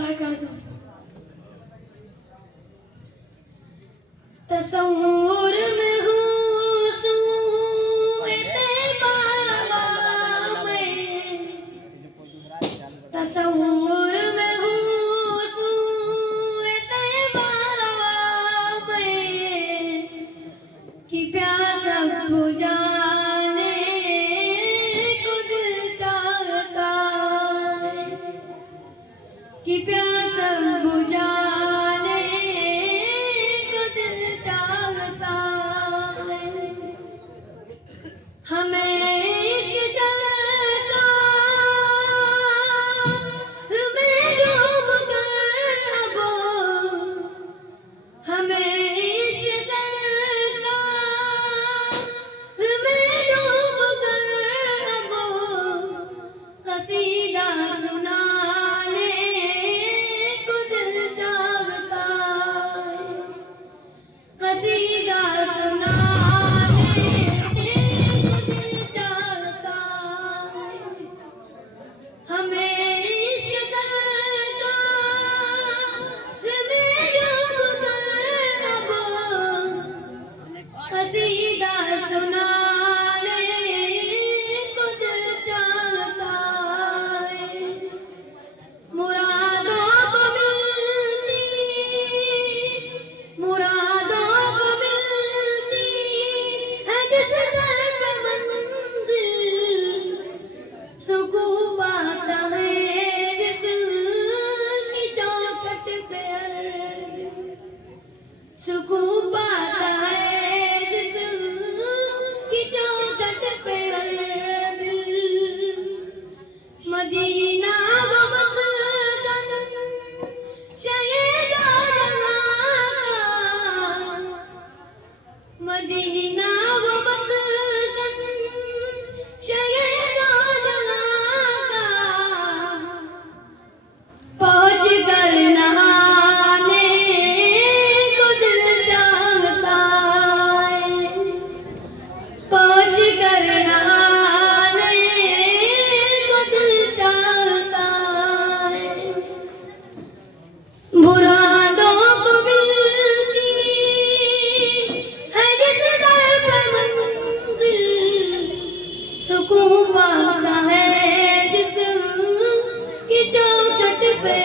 वबरकातुहू। तसव्वुर में घूसूं एतबारवा में, तसव्वुर में घूसूं एतबारवा में, कि प्यास बुझाने खुद चाहता है, कि प्यास बुझाने खुद चाहता है। हमें इश्क सरकार में डूब कर अब, हमें इश्क सरकार में डूब कर अब, कसीदा सुनाने खुद चाहता है, कसीदा सुनाने खुद चाहता है। हमें इश्क सरकार में डूब कर अब, कसीदा सुनाने खुद चाहता है। मुरादों को मिलती, मुरादों को मिलती है जिस दर पे मंजिल, सुकून पाता है जिसकी चौखट पे हर दिल, सुकून पाता है जिसकी चौखट पे हर दिल। मदीना वो मस्कन शहीदा जहां का, मदीना वो मस्कन शहीदा जहां का, पहुंच कर नहाने को दिल चाहता है, पहुंच कर नहाने को दिल चाहता है। मुरादों को मिलती है जिस दर पे मंजिल, सुकून पाता है जिसकी चौखट पे